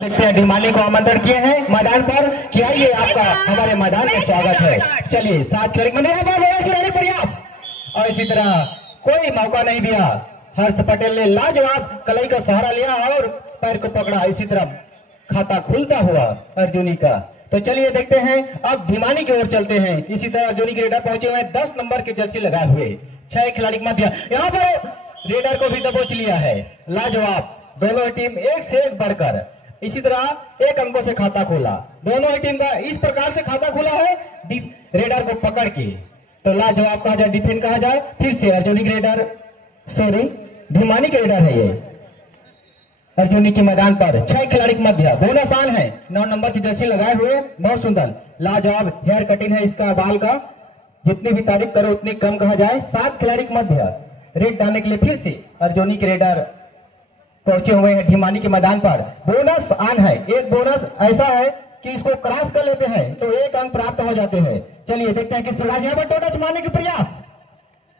देखते हैं ढिमानी को आमंत्रण किए हैं मैदान पर कि आइए आपका हमारे मैदान में स्वागत है। चलिए 7 खिलाड़ी बने हैं प्रयास और इसी तरह कोई मौका नहीं दिया। हर्ष पटेल ने लाजवाब कलाई का सहारा लिया और पैर को पकड़ा। इसी तरह खाता खुलता हुआ अर्जुनी का। तो चलिए देखते हैं अब ढिमानी की ओर चलते हैं। इसी तरह अर्जुनी के रेडर पहुंचे हुए 10 नंबर की जर्सी लगाए हुए 6 खिलाड़ी मध्य। यहाँ पर रेडर को भी दबोच लिया है। लाजवाब दोनों टीम एक से एक बढ़कर इसी तरह एक अंकों से खाता खोला। दोनों ही टीम का इस प्रकार से खाता खोला है रेडर को पकड़ के। तो लाजवाब कहा जाए, डिफेंड कहा जाए। फिर से अर्जुनी के रेडर सॉरी ढिमानी के रेडर है ये। अर्जुनी के मैदान पर 6 खिलाड़ी के मध्य बोनस आन है। 9 नंबर की जर्सी लगाए हुए बहुत सुंदर लाजवाब हेयर कटिंग है इसका बाल का। जितनी भी तारीफ करो उतनी कम कहा जाए। 7 खिलाड़ी के मध्य रेड डालने के लिए फिर से अर्जुनी के रेडर पहुंचे हुए हैं ढिमानी के मैदान पर। बोनस आन है। एक बोनस ऐसा है कि इसको क्रॉस कर लेते हैं तो 1 अंक प्राप्त हो जाते हैं। चलिए देखते हैं किस प्रकार यहाँ पर टोटच मारने के प्रयास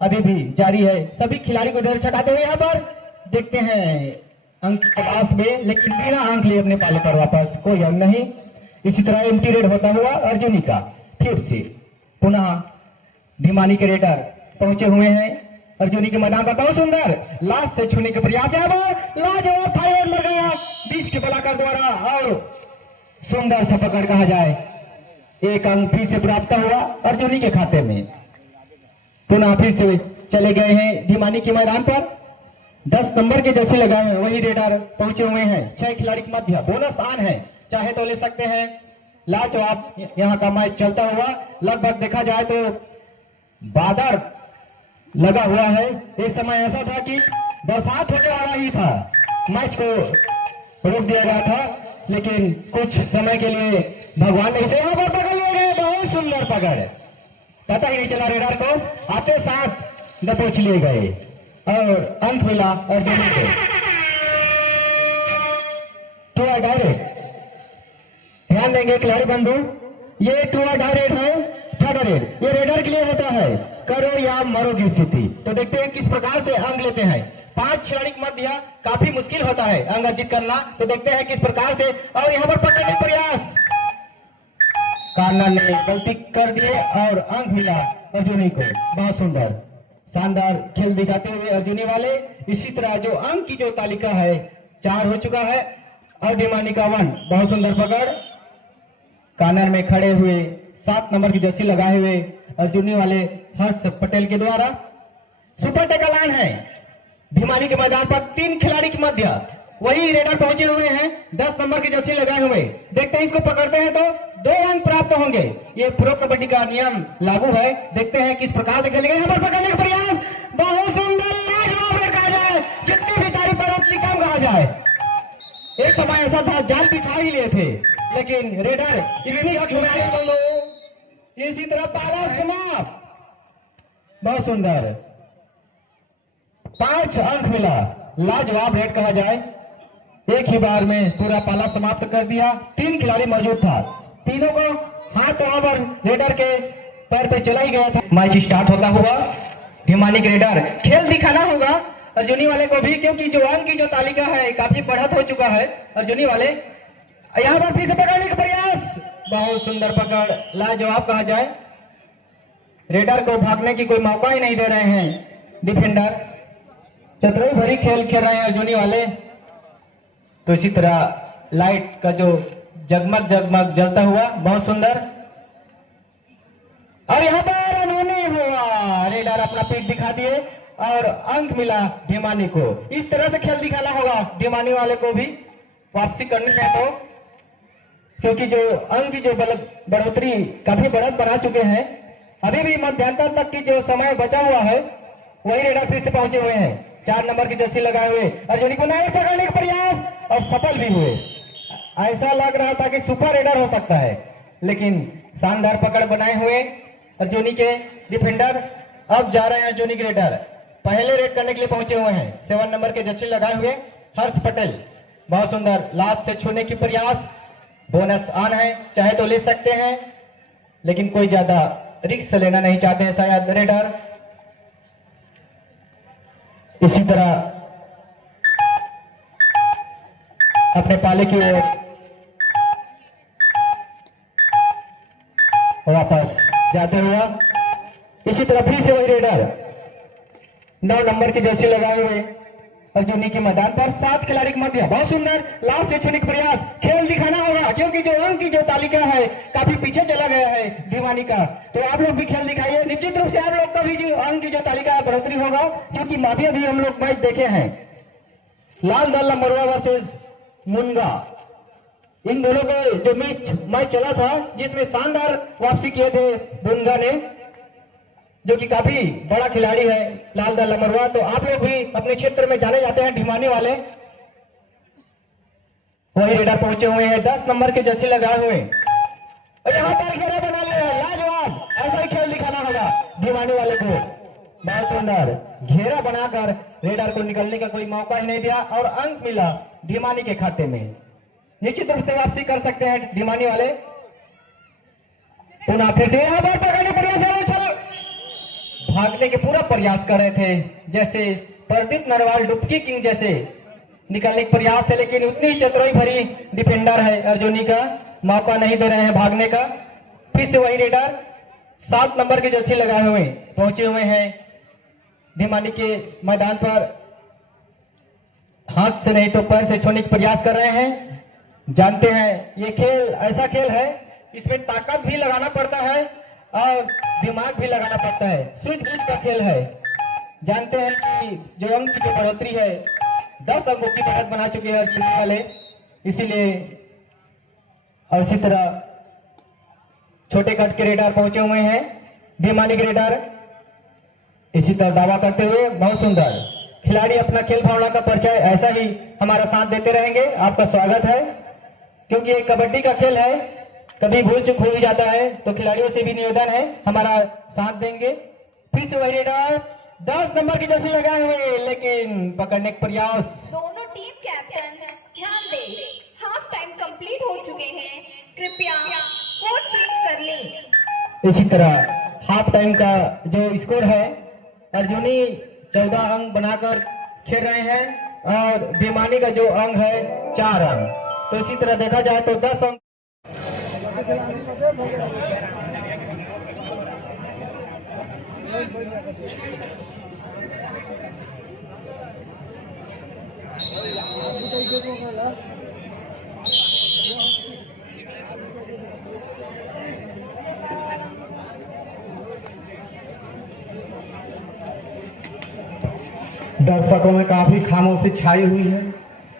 अभी भी जारी है। सभी खिलाड़ी को इधर छटाते हुए यहाँ पर देखते हैं अंक तलाश में, लेकिन बिना अंक लिए अपने पाले पर वापस कोई अंक नहीं। इसी तरह एम्प्टी रेड होता हुआ अर्जुनी का फिर से पुनः ढिमानी के रेडर पहुंचे हुए हैं अर्जुनी के मैदान पर। बहुत सुंदर लास्ट से छूने के प्रयास है। लाजवाब फायर लग गया बीच के बलाकर द्वारा और सुंदर सा पकड़ कहा जाए। 1 अंक फिर से प्राप्त हुआ अर्जुनी के खाते में। पुनः फिर से चले गए हैं ढिमानी के मैदान पर। 10 नंबर के जैसे लगाए हैं वही रेडर पहुंचे हुए हैं। 6 खिलाड़ी के मध्य बोनस आन है, चाहे तो ले सकते हैं। लाजवाब यहाँ का मैच चलता हुआ लगभग देखा जाए तो बादल लगा हुआ है। एक समय ऐसा था कि बरसात होने वाला ही था, मैच को रोक दिया गया था, लेकिन कुछ समय के लिए भगवान ने इसे यहाँ पर पकड़ लिए गए। बहुत सुंदर पकड़, पता ही नहीं चला रेडर को, आते साथ दबोच लिए गए और अंक मिला अर्जुनी को। थोड़ा डायरेक्ट ध्यान देंगे खिलाड़ी बंधु, ये टूआ डायरेक्ट है। थर्ड रेड ये रेडर के लिए होता है, करो या मरो की स्थिति। तो देखते हैं किस प्रकार से अंक लेते हैं। 5 खिलाड़ी के मध्य काफी मुश्किल होता है अंक अर्जित करना। तो देखते हैं किस प्रकार से और यहाँ पर पकड़ने प्रयास कार्नर ने गलती कर दिए और अंक मिला अर्जुनी को। बहुत सुंदर शानदार खेल दिखाते हुए अर्जुनी वाले। इसी तरह जो अंक की जो तालिका है 4 हो चुका है और ढिमानी का 1। बहुत सुंदर पकड़ कार्नर में खड़े हुए 7 नंबर की जर्सी लगाए हुए अर्जुनी वाले हर्ष पटेल के द्वारा। सुपर टैकल लाइन है ढिमानी के मैदान पर। 3 खिलाड़ी के मध्य वही रेडर पहुंचे हुए हैं 10 नंबर की जर्सी लगाए हुए। देखते हैं इसको पकड़ते हैं तो 2 अंक प्राप्त होंगे। ये प्रो कबड्डी का नियम लागू है। देखते हैं किस प्रकार से खेलेंगे। यहाँ पर पकड़ने का प्रयास बहुत सुंदर लाजवाब कहा जाए, जितनी भी तारीफ पर उतनी कम कहा जाए। एक समय ऐसा था जाल बिछा ही लिए थे, लेकिन रेडर इसी तरह पाला समाप्त। बहुत सुंदर 5 अंक मिला। लाजवाब रेड कहा जाए। एक ही बार में पूरा पाला समाप्त कर दिया। 3 खिलाड़ी मौजूद था, तीनों को हाथ वहां पर रेडर के पैर पे चला ही गया था। मैच स्टार्ट होता हुआ ढिमानी के रेडर खेल दिखाना होगा अर्जुनी वाले को भी, क्योंकि जो अंक की जो तालिका है काफी बढ़त हो चुका है अर्जुनी वाले। यहाँ पर फिर से पकड़ने का प्रयास, बहुत सुंदर पकड़ लाजवाब कहा जाए। रेडर को भागने की कोई मौका ही नहीं दे रहे हैं डिफेंडर। चतुराई भरी खेल खेल रहे हैं अर्जुनी वाले। तो इसी तरह लाइट का जो जगमग जगमग जलता हुआ बहुत सुंदर। और यहाँ पर अनहोनी हुआ, रेडर अपना पीठ दिखा दिए और अंक मिला ढिमानी को। इस तरह से खेल दिखाना होगा ढिमानी वाले को भी, वापसी करनी है तो, क्योंकि जो अंक की जो बढ़ोतरी काफी बढ़त बना चुके हैं। अभी भी मध्यांतर तक की जो समय बचा हुआ है वही रेडर फिर से पहुंचे हुए हैं। 4 नंबर की जर्सी लगाए हुए अर्जुनी को नहीं पकड़ने का प्रयास और सफल भी हुए। ऐसा लग रहा था कि सुपर रेडर हो सकता है, लेकिन शानदार पकड़ बनाए हुए अर्जुनी के डिफेंडर। अब जा रहे हैं अर्जुनी के रेडर पहले रेड करने के लिए पहुंचे हुए हैं। 7 नंबर के जर्सी लगाए हुए हर्ष पटेल। बहुत सुंदर लास्ट से छूने की प्रयास। बोनस आन है, चाहे तो ले सकते हैं, लेकिन कोई ज्यादा रिस्क लेना नहीं चाहते हैं शायद रेडर। इसी तरह अपने पाले की ओर वापस जाते हुआ। इसी तरह फिर से वही रेडर 9 नंबर की जर्सी लगाए हुए अर्जुनी के मैदान पर 7 खिलाड़ी के मध्य बहुत सुंदर लास्ट से छूने का प्रयास। खेल दिखाना होगा क्योंकि जो अंक की जो तालिका है काफी पीछे चला गया है दीवानी का, तो आप लोग भी खेल दिखाइए। निश्चित रूप से आप लोग का भी जो अंक की जो तालिका है बढ़ोतरी होगा, क्योंकि माफिया भी हम लोग मैच देखे हैं। लाल दल मरवा वर्सेस मुनगा, इन दोनों का जो मैच चला था जिसमें शानदार वापसी किए थे मुनगा ने, जो कि काफी बड़ा खिलाड़ी है लाल दल मरवा। तो आप लोग भी अपने क्षेत्र में जाने जाते हैं ढिमाने वाले। वही रेडर पहुंचे हुए हैं 10 नंबर के जर्सी लगाए हुए और यहाँ पर घेरा बना लिया है। लाजवाब, ऐसा ही खेल दिखाना होगा ढिमाने वाले को। बहुत सुंदर घेरा बनाकर रेडर को निकलने का कोई मौका ही नहीं दिया और अंक मिला ढिमानी के खाते में। निश्चित रूप से वापसी कर सकते हैं ढिमानी वाले। पुनः फिर से यहाँ पर पकड़ने प्रयास, भागने के पूरा प्रयास कर रहे थे, जैसे प्रदीप नरवाल डुबकी किंग जैसे निकलने का प्रयास है, लेकिन उतनी चतुराई भरी डिफेंडर है अर्जुनी का, मौका नहीं दे रहे हैं भागने का। फिर से वही रेडर 7 नंबर की जर्सी लगाए हुए पहुंचे हुए हैं भिमानी के मैदान पर। हाथ से नहीं तो पैर से छूने का प्रयास कर रहे हैं। जानते हैं ये खेल ऐसा खेल है, इसमें ताकत भी लगाना पड़ता है और दिमाग भी लगाना पड़ता है, सूझबूझ का खेल है। जानते हैं कि जो अंक की जो बढ़ोतरी है 10 अंकों की बढ़त बना चुके हैं अर्जुनी वाले, इसीलिए। और इसी तरह छोटे कट के रेडर पहुंचे हुए हैं भिमानी के रेडर, इसी तरह दावा करते हुए। बहुत सुंदर खिलाड़ी अपना खेल भावना का परिचय ऐसा ही हमारा साथ देते रहेंगे। आपका स्वागत है, क्योंकि ये कबड्डी का खेल है, कभी भूल चूक हो भी जाता है, तो खिलाड़ियों से भी निवेदन है हमारा साथ देंगे। फिर से वही रेडर 10 नंबर की जर्सी लगाए हुए, लेकिन पकड़ने का प्रयास। दोनों टीम कैप्टन ध्यान दें, हाफ टाइम कंप्लीट हो चुके हैं, कृपया स्कोर चेक कर लें। इसी तरह हाफ टाइम का जो स्कोर है अर्जुनी 14 अंक बनाकर खेल रहे हैं और भिमानी का जो अंक है 4 अंक। तो इसी तरह देखा जाए तो 10 अंक। दर्शकों में काफी खामोशी छाई हुई है,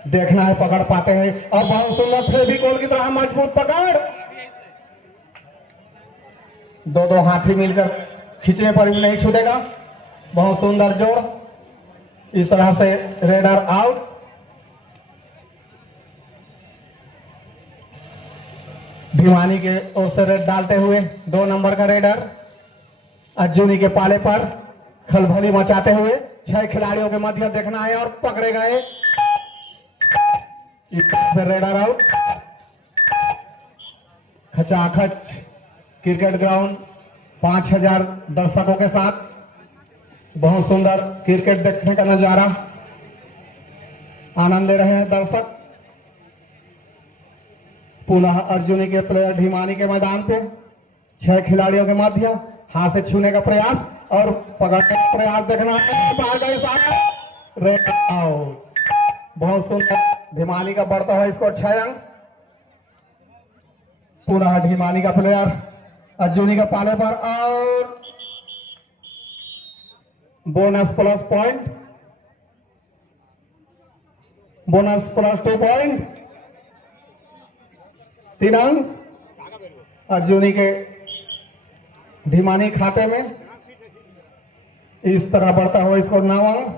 देखना है पकड़ पाते हैं। और बहुत सुंदर फेविकोल की तरह मजबूत पकड़, दो हाथी मिलकर खींचने पर भी नहीं छूटेगा। बहुत सुंदर जोड़, इस तरह से रेडर आउट। भिवानी के ओर से रेड डालते हुए 2 नंबर का रेडर अर्जुनी के पाले पर खलबली मचाते हुए 6 खिलाड़ियों के मध्य देखना है और पकड़े गए। Raider out. खचाखच क्रिकेट ग्राउंड 5000 दर्शकों के साथ बहुत सुंदर क्रिकेट देखने का नजारा आनंद ले रहे हैं दर्शक। पुनः अर्जुनी के प्लेयर ढिमानी के मैदान पे 6 खिलाड़ियों के मध्य हाथ से छूने का प्रयास और पकड़ने का प्रयास देखना है। Red out. बहुत सुंदर ढिमानी का बढ़ता है स्कोर 6 अंक। पुनः ढिमानी का प्लेयर अर्जुनी के पाले पर और bonus plus point, bonus plus 2 point, 3 अंक अर्जुनी के ढिमानी खाते में। इस तरह बढ़ता हुआ स्कोर 9 अंक।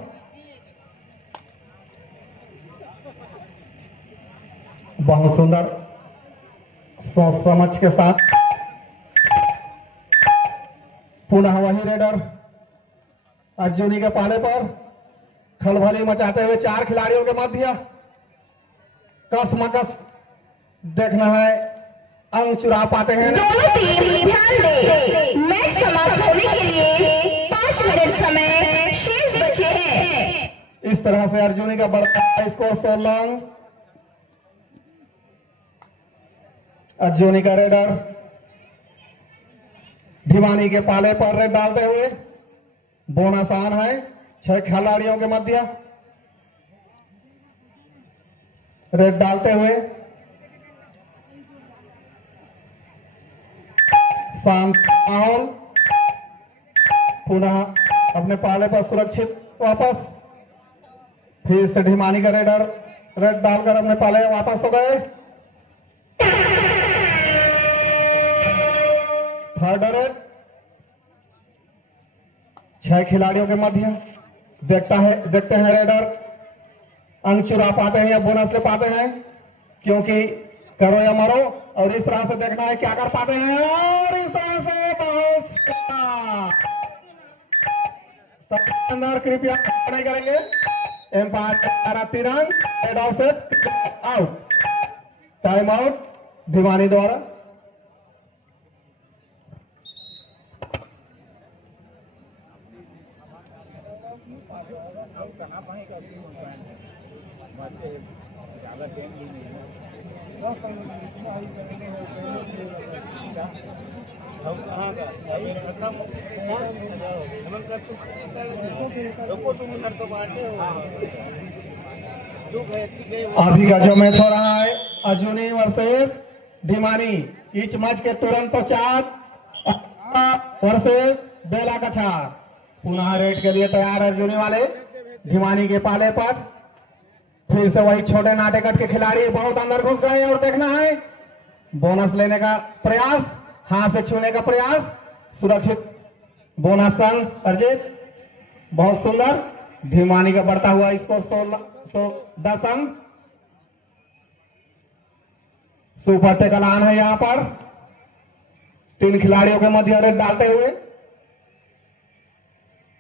बहुत सुंदर सोच समझ के साथ पुनः वही रेडर अर्जुनी के पाले पर खलबली मचाते हुए 4 खिलाड़ियों के मध्य कसमकस देखना है अंक चुरा पाते हैं। दोनों टीम ध्यान दें, मैच समाप्त होने के लिए 5 मिनट समय शेष बचे हैं। इस तरह से अर्जुनी का बढ़ता स्कोर 16 अंक। अर्जुनी का रेडर भिवानी के पाले पर रेड डालते हुए बोनस ऑन है 6 खिलाड़ियों के मध्य। रेड डालते हुए शांत माहौल, पुनः अपने पाले पर सुरक्षित वापस। फिर से ढिमानी का रेडर रेड डालकर अपने पाले वापस हो गए। थर्ड रेड 6 खिलाड़ियों के मध्य। देखते हैं रेडर अंक चुरा पाते हैं या बोनस ले पाते हैं, क्योंकि करो या मरो। और इस तरह से देखना है क्या कर पाते हैं। और इस तरह से बहुत अंदर कृपया नहीं करेंगे। एम्पायर तिरंग raid off set out, time out Bhiwani द्वारा। अभी का जो मैच हो रहा है अर्जुनी वर्सेस भिमानी। इस मैच के तुरंत पश्चात वर्सेस बेला कछार। पुनः रेड के लिए तैयार अर्जुनी वाले भिमानी के पाले पर। फिर से वही छोटे नाटेकट के खिलाड़ी बहुत अंदर घुस गए और देखना है बोनस लेने का प्रयास, हाथ से छूने का प्रयास, सुरक्षित बोनस संग अर्जित। बहुत सुंदर भिमानी का बढ़ता हुआ स्कोर 10 अंक। सुपर टेकल ऑन है यहां पर 3 खिलाड़ियों के मध्य रेड डालते हुए।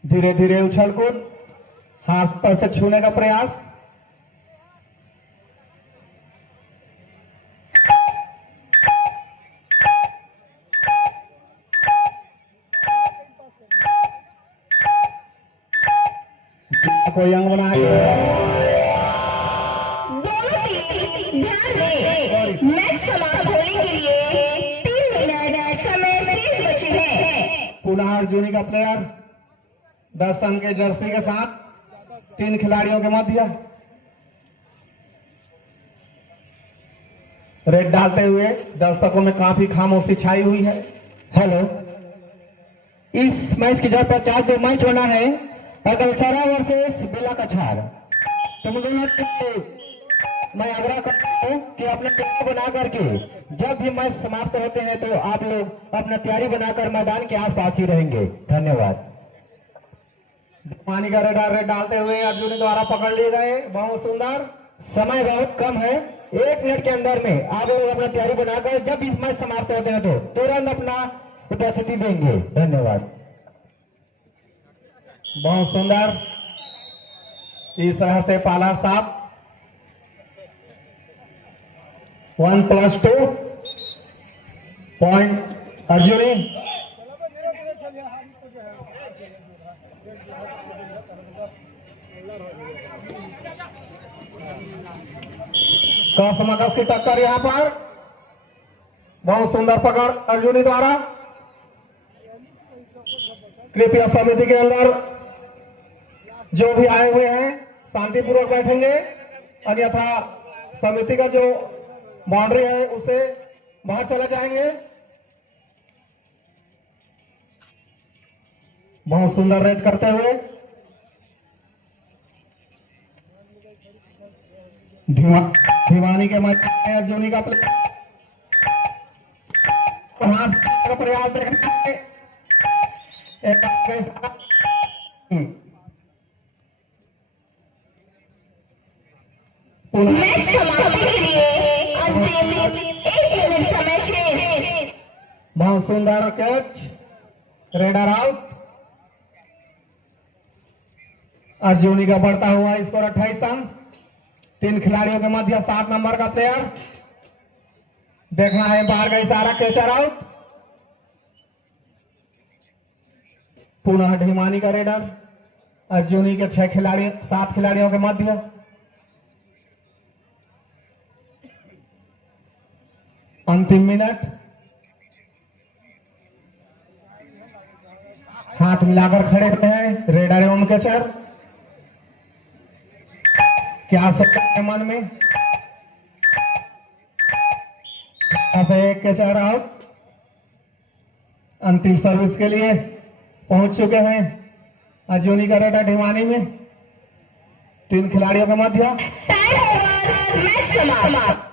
धीरे धीरे उछल कूद, हाथ पर से छूने का प्रयास। कोई अंग बनाए दोनों टीम ध्यान दें, मैच समाप्त होने के लिए 3 मिनट समय शेष बचे हैं। पुनः अर्जुनी का प्लेयर 10 अंक के जर्सी के साथ 3 खिलाड़ियों के मध्य रेड डालते हुए दर्शकों में काफी खामोशी छाई हुई है। हेलो, इस मैच की जब पचास जो मैच होना है अगलसरा वर्सेस बेला कछार। तो मुझे मैं आग्रह करता हूँ कि अपने तैयारी बना करके जब भी मैच समाप्त होते हैं तो आप लोग अपना तैयारी बनाकर मैदान के आसपास ही रहेंगे। धन्यवाद। पानी का रेड डालते हुए अर्जुनी द्वारा पकड़ लिए गए। बहुत सुंदर। समय बहुत कम है, 1 मिनट के अंदर में आप लोग अपना तैयारी बनाकर जब इस मैच समाप्त होते हैं तो तुरंत अपना उपस्थिति देंगे। धन्यवाद। बहुत सुंदर। इस तरह से पाला साफ 1+2 पॉइंट अर्जुनी। कसमकस की टक्कर यहां पर। बहुत सुंदर पकड़ अर्जुनी द्वारा। कृपया समिति के अंदर जो भी आए हुए हैं शांतिपूर्वक बैठेंगे, अन्यथा समिति का जो बाउंड्री है उसे बाहर चले जाएंगे। बहुत सुंदर रेड करते हुए भिवानी के मध्य अर्जुनी का प्रयास देखना है। मैच समाप्ति के लिए अंतिम 1 मिनट समय शेष। बहुत सुंदर कैच, रेडर आउट। अर्जुनी का बढ़ता हुआ स्कोर 28 अंक। 3 खिलाड़ियों के मध्य 7 नंबर का प्लेयर। देखना है बाहर गई सारा कैचर आउट। पुनः ढिमानी का रेडर अर्जुनी के 7 खिलाड़ियों के मध्य। अंतिम मिनट, हाथ मिलाकर खड़े हुए हैं रेडर एवं कैचर। क्या सकते हैं मन में? एक कैचर आउट। अंतिम सर्विस के लिए पहुंच चुके हैं अजूनी का रेडर ढिमानी में। 3 खिलाड़ियों के मध्य टाइम ओवर, मैच समाप्त।